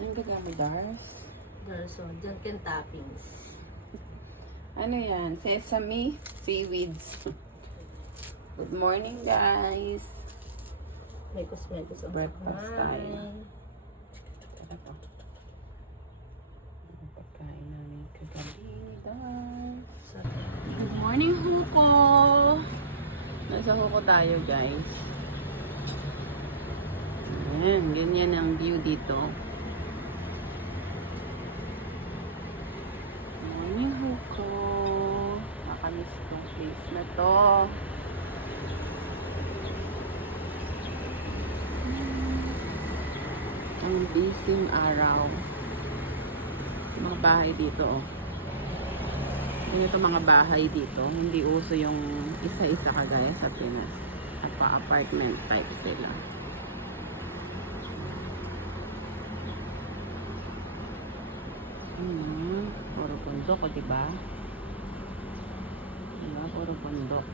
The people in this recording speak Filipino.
Ang gagami, Dars? So, Dunkin' toppings. Ano yan? Sesame seaweeds. Good morning, guys. May kusmekos ang Breakfast tayo. sakay. Tara po. Ang pagkain namin kagabi, Dars. Good morning, Huko! Nasa Huko tayo, guys. Ayan, ganyan ang view dito. Morning, Huko. Nakamiss tong place na to. Ang bising araw. Mga bahay dito, oh. Yun ito mga bahay dito. Hindi uso yung isa-isa kagaya sa Pinas. Apartment type sila. Puro bundok, o diba? Diba? Puro bundok.